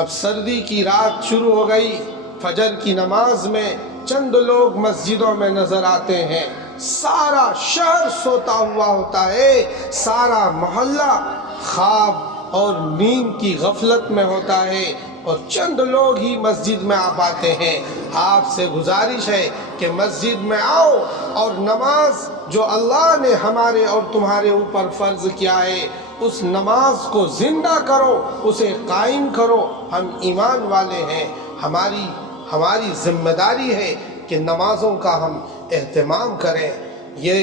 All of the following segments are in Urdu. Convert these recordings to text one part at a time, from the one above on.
اب سردی کی رات شروع ہو گئی، فجر کی نماز میں چند لوگ مسجدوں میں نظر آتے ہیں، سارا شہر سوتا ہوا ہوتا ہے، سارا محلہ خواب اور نیند کی غفلت میں ہوتا ہے، اور چند لوگ ہی مسجد میں آ پاتے ہیں۔ آپ سے گزارش ہے کہ مسجد میں آؤ اور نماز جو اللہ نے ہمارے اور تمہارے اوپر فرض کیا ہے اس نماز کو زندہ کرو، اسے قائم کرو۔ ہم ایمان والے ہیں، ہماری ذمہ داری ہے کہ نمازوں کا ہم اہتمام کریں۔ یہ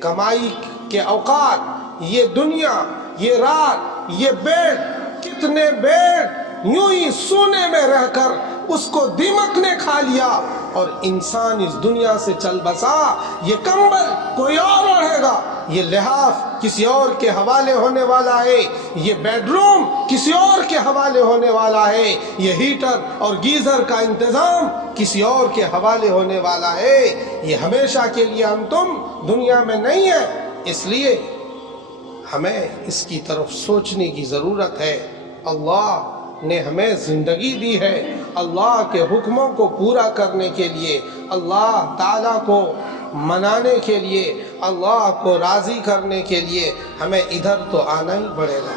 کمائی کے اوقات، یہ دنیا، یہ رات، یہ بیڈ، کتنے بیڈ یوں ہی سونے میں رہ کر اس کو دیمک نے کھا لیا، اور انسان اس دنیا سے چل بسا۔ یہ کمبل کوئی اور اوڑھے گا، یہ لحاف کسی اور کے حوالے ہونے والا ہے، یہ بیڈ روم کسی اور کے حوالے ہونے والا ہے، یہ ہیٹر اور گیزر کا انتظام کسی اور کے حوالے ہونے والا ہے۔ یہ ہمیشہ کے لیے ہم تم دنیا میں نہیں ہیں، اس لیے ہمیں اس کی طرف سوچنے کی ضرورت ہے۔ اللہ نے ہمیں زندگی دی ہے، اللہ کے حکموں کو پورا کرنے کے لیے، اللہ تعالیٰ کو منانے کے لیے، اللہ کو راضی کرنے کے لیے ہمیں ادھر تو آنا ہی پڑے گا۔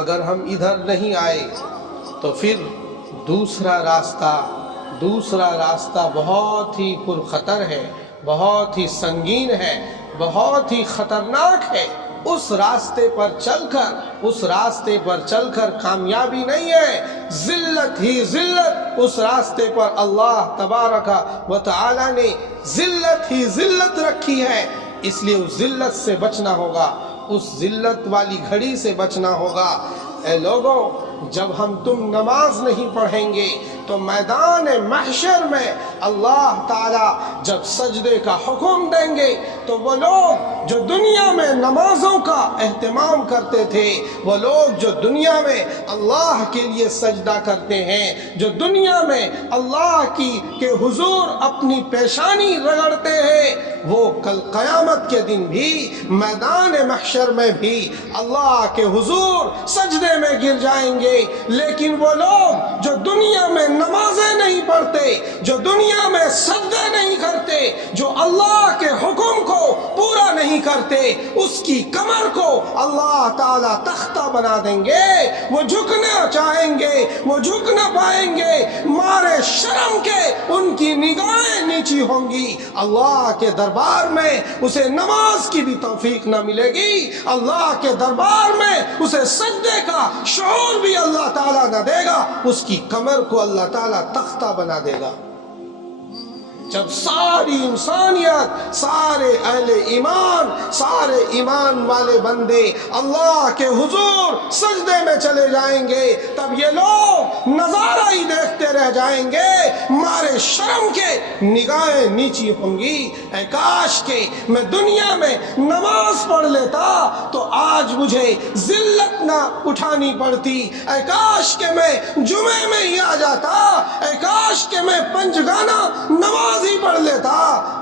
اگر ہم ادھر نہیں آئے تو پھر دوسرا راستہ بہت ہی پرخطر ہے، بہت ہی سنگین ہے، بہت ہی خطرناک ہے۔ اس راستے پر چل کر کامیابی نہیں ہے، ذلت ہی ذلت۔ اس راستے پر اللہ تبارک و تعالی نے ذلت ہی ذلت رکھی ہے، اس لیے اس ذلت سے بچنا ہوگا، اس ذلت والی گھڑی سے بچنا ہوگا۔ اے لوگوں، جب ہم تم نماز نہیں پڑھیں گے تو میدان محشر میں اللہ تعالیٰ جب سجدے کا حکم دیں گے تو وہ لوگ جو دنیا میں نمازوں کا اہتمام کرتے تھے، وہ لوگ جو دنیا میں اللہ کے لیے سجدہ کرتے ہیں، جو دنیا میں اللہ کے حضور اپنی پیشانی رگڑتے ہیں، وہ کل قیامت کے دن بھی میدان محشر میں بھی اللہ کے حضور سجدے میں گر جائیں گے۔ لیکن وہ لوگ جو دنیا میں نمازیں نہیں پڑھتے، جو دنیا میں سجدے نہیں کرتے، جو اللہ کے حکم کو پورا نہیں کرتے، اس کی کمر کو اللہ تعالیٰ تختہ بنا دیں گے۔ وہ جھکنا چاہیں گے، وہ جھک نہ پائیں گے، مارے شرم کے ان کی نگاہیں نیچی ہوں گی۔ اللہ کے دربار میں اسے نماز کی بھی توفیق نہ ملے گی، اللہ کے دربار میں اسے سجدے کا شعور بھی اللہ تعالیٰ نہ دے گا، اس کی کمر کو اللہ تعالیٰ تختہ بنا دے گا۔ جب ساری انسانیت، سارے اہل ایمان، سارے ایمان والے بندے اللہ کے حضور سجدے میں چلے جائیں گے، تب یہ لوگ نظارہ ہی دیکھتے رہ جائیں گے، مارے شرم کے نگاہیں نیچی ہوں گی۔ اے کاش کہ میں دنیا میں نماز پڑھ لیتا تو آج مجھے ذلت نہ اٹھانی پڑتی، اے کاش کہ میں جمعے میں ہی آ جاتا، اے کاش کہ میں پنجگانہ نماز ہی پڑھ لیتا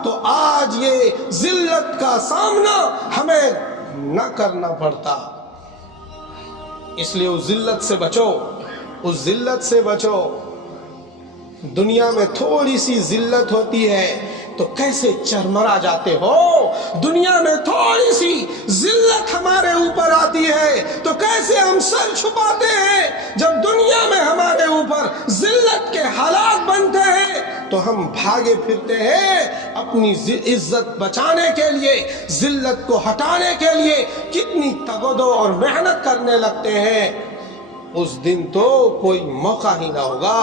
تو آج یہ ذلت کا سامنا ہمیں نہ کرنا پڑتا۔ اس لیے اس ذلت سے بچو، اس ذلت سے بچو۔ دنیا میں تھوڑی سی ذلت ہوتی ہے تو کیسے چرمرا جاتے ہو، دنیا میں تھوڑی سی ذلت ہمارے اوپر آتی ہے تو کیسے ہم سر چھپاتے ہیں۔ جب دنیا میں ہمارے اوپر ذلت کے حالات بنتے ہیں تو ہم بھاگے پھرتے ہیں اپنی عزت بچانے کے لیے، ذلت کو ہٹانے کے لیے کتنی تگودو اور محنت کرنے لگتے ہیں۔ اس دن تو کوئی موقع ہی نہ ہوگا،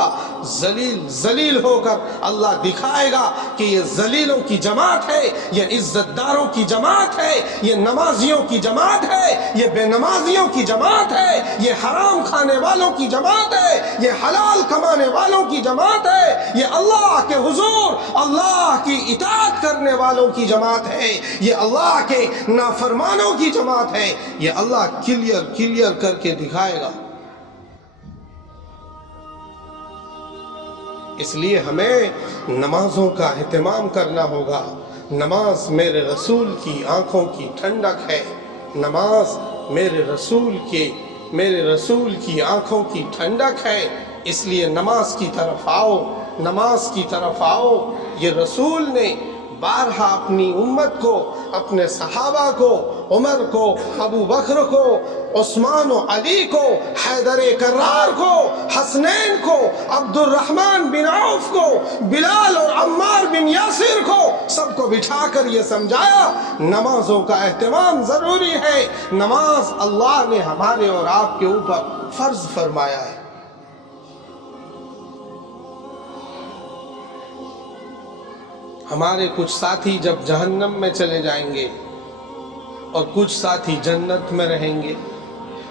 ذلیل ہو کر اللہ دکھائے گا کہ یہ ذلیلوں کی جماعت ہے، یہ عزت داروں کی جماعت ہے، یہ نمازیوں کی جماعت ہے، یہ بے نمازیوں کی جماعت ہے، یہ حرام کھانے والوں کی جماعت ہے، یہ حلال کمانے والوں کی جماعت ہے، یہ اللہ کے حضور اللہ کی اطاعت کرنے والوں کی جماعت ہے، یہ اللہ کے نافرمانوں کی جماعت ہے۔ یہ اللہ کلیئر کر کے دکھائے گا۔ اس لیے ہمیں نمازوں کا اہتمام کرنا ہوگا۔ نماز میرے رسول کی آنکھوں کی ٹھنڈک ہے، نماز میرے رسول کے میرے رسول کی آنکھوں کی ٹھنڈک ہے، اس لیے نماز کی طرف آؤ، نماز کی طرف آؤ۔ یہ رسول نے بارہا اپنی امت کو، اپنے صحابہ کو، عمر کو، ابو بکر کو، عثمان و علی کو، حیدر کرار کو، حسنین کو، عبد الرحمن بن عوف کو، بلال اور عمار بن یاسر کو، سب کو بٹھا کر یہ سمجھایا نمازوں کا اہتمام ضروری ہے۔ نماز اللہ نے ہمارے اور آپ کے اوپر فرض فرمایا ہے۔ ہمارے کچھ ساتھی جب جہنم میں چلے جائیں گے اور کچھ ساتھی جنت میں رہیں گے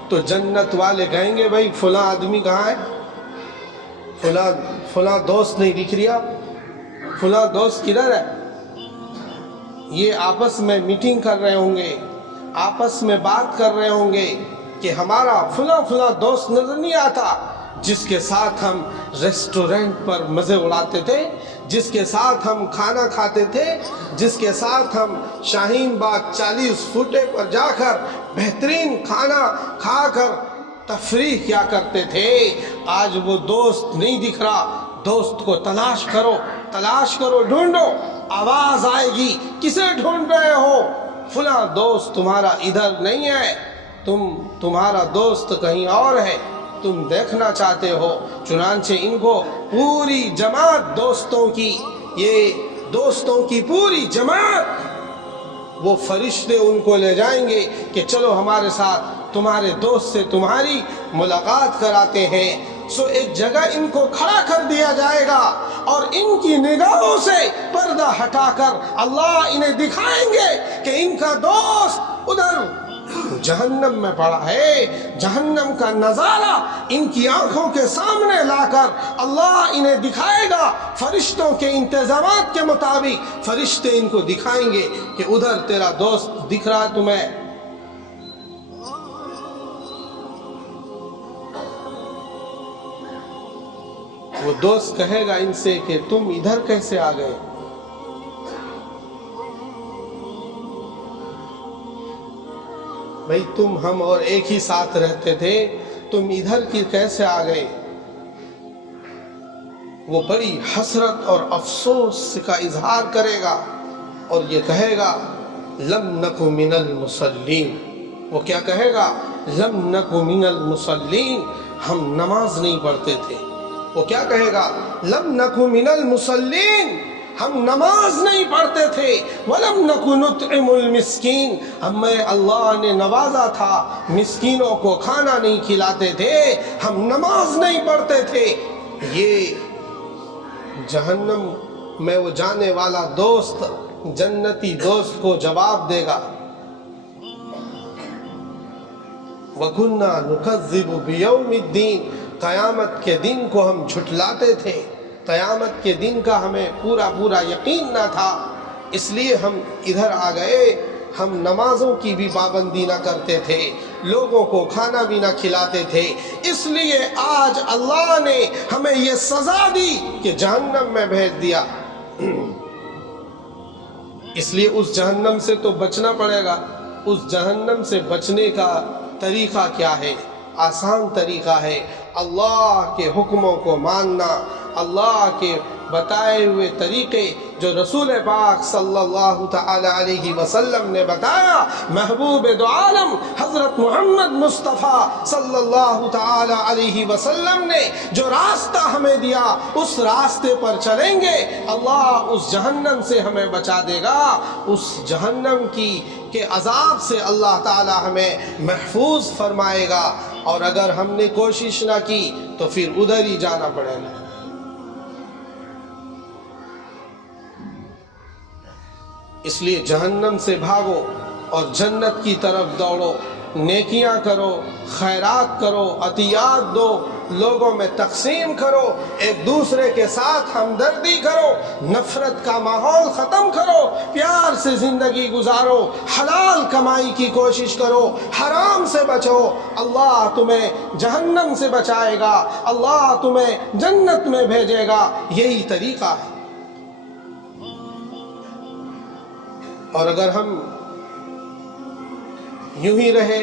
تو جنت والے کہیں گے بھائی فلاں آدمی کہاں ہے، فلاں دوست نہیں دکھ رہا، فلاں دوست کدھر ہے؟ یہ آپس میں میٹنگ کر رہے ہوں گے، آپس میں بات کر رہے ہوں گے کہ ہمارا فلاں دوست نظر نہیں آتا جس کے ساتھ ہم ریسٹورنٹ پر مزے اڑاتے تھے، جس کے ساتھ ہم کھانا کھاتے تھے، جس کے ساتھ ہم شاہین باغ 40 فوٹے پر جا کر بہترین کھانا کھا کر تفریح کیا کرتے تھے۔ آج وہ دوست نہیں دکھ رہا۔ دوست کو تلاش کرو، ڈھونڈو، آواز آئے گی کسے ڈھونڈ رہے ہو؟ فلاں دوست تمہارا ادھر نہیں ہے، تمہارا دوست کہیں اور ہے، تم دیکھنا چاہتے ہو۔ چنانچہ ان کو پوری جماعت دوستوں کی پوری جماعت، وہ فرشتے ان کو لے جائیں گے کہ چلو ہمارے ساتھ تمہارے دوست سے تمہاری ملاقات کراتے ہیں۔ سو ایک جگہ ان کو کھڑا کر دیا جائے گا اور ان کی نگاہوں سے پردہ ہٹا کر اللہ انہیں دکھائیں گے کہ ان کا دوست ادھر جہنم میں پڑا ہے۔ جہنم کا نظارہ ان کی آنکھوں کے سامنے لا کر اللہ انہیں دکھائے گا۔ فرشتوں کے انتظامات کے مطابق فرشتے ان کو دکھائیں گے کہ ادھر تیرا دوست دکھ رہا ہے تمہیں۔ وہ دوست کہے گا ان سے کہ تم ادھر کیسے آ گئے؟ بھئی تم ہم اور ایک ہی ساتھ رہتے تھے، تم ادھر کی کیسے آ گئے؟ وہ بڑی حسرت اور افسوس کا اظہار کرے گا اور یہ کہے گا لم نک من المصلین۔ وہ کیا کہے گا؟ لم نک من المصلین، ہم نماز نہیں پڑھتے تھے۔ وہ کیا کہے گا؟ لم نک من المصلین، ہم نماز نہیں پڑھتے تھے۔ وَلَمْ نَكُ نُطْعِمُ الْمِسْكِينَ، ہمیں اللہ نے نوازا تھا، مسکینوں کو کھانا نہیں کھلاتے تھے، ہم نماز نہیں پڑھتے تھے۔ یہ جہنم میں وہ جانے والا دوست جنتی دوست کو جواب دے گا وَكُنَّا نُكَذِّبُ بِيَوْمِ الدِّينِ، قیامت کے دن کو ہم جھٹلاتے تھے، قیامت کے دن کا ہمیں پورا یقین نہ تھا، اس لیے ہم ادھر آ گئے۔ ہم نمازوں کی بھی پابندی نہ کرتے تھے، لوگوں کو کھانا بھی نہ کھلاتے تھے، اس لیے آج اللہ نے ہمیں یہ سزا دی کہ جہنم میں بھیج دیا۔ اس لیے اس جہنم سے تو بچنا پڑے گا۔ اس جہنم سے بچنے کا طریقہ کیا ہے؟ آسان طریقہ ہے اللہ کے حکموں کو ماننا، اللہ کے بتائے ہوئے طریقے جو رسول پاک صلی اللہ تعالی علیہ وسلم نے بتایا، محبوب دو عالم حضرت محمد مصطفیٰ صلی اللہ تعالی علیہ وسلم نے جو راستہ ہمیں دیا، اس راستے پر چلیں گے اللہ اس جہنم سے ہمیں بچا دے گا، اس جہنم کے عذاب سے اللہ تعالی ہمیں محفوظ فرمائے گا۔ اور اگر ہم نے کوشش نہ کی تو پھر ادھر ہی جانا پڑے گا۔ اس لیے جہنم سے بھاگو اور جنت کی طرف دوڑو، نیکیاں کرو، خیرات کرو، عطیات دو، لوگوں میں تقسیم کرو، ایک دوسرے کے ساتھ ہمدردی کرو، نفرت کا ماحول ختم کرو، پیار سے زندگی گزارو، حلال کمائی کی کوشش کرو، حرام سے بچو، اللہ تمہیں جہنم سے بچائے گا، اللہ تمہیں جنت میں بھیجے گا۔ یہی طریقہ ہے۔ اور اگر ہم یوں ہی رہے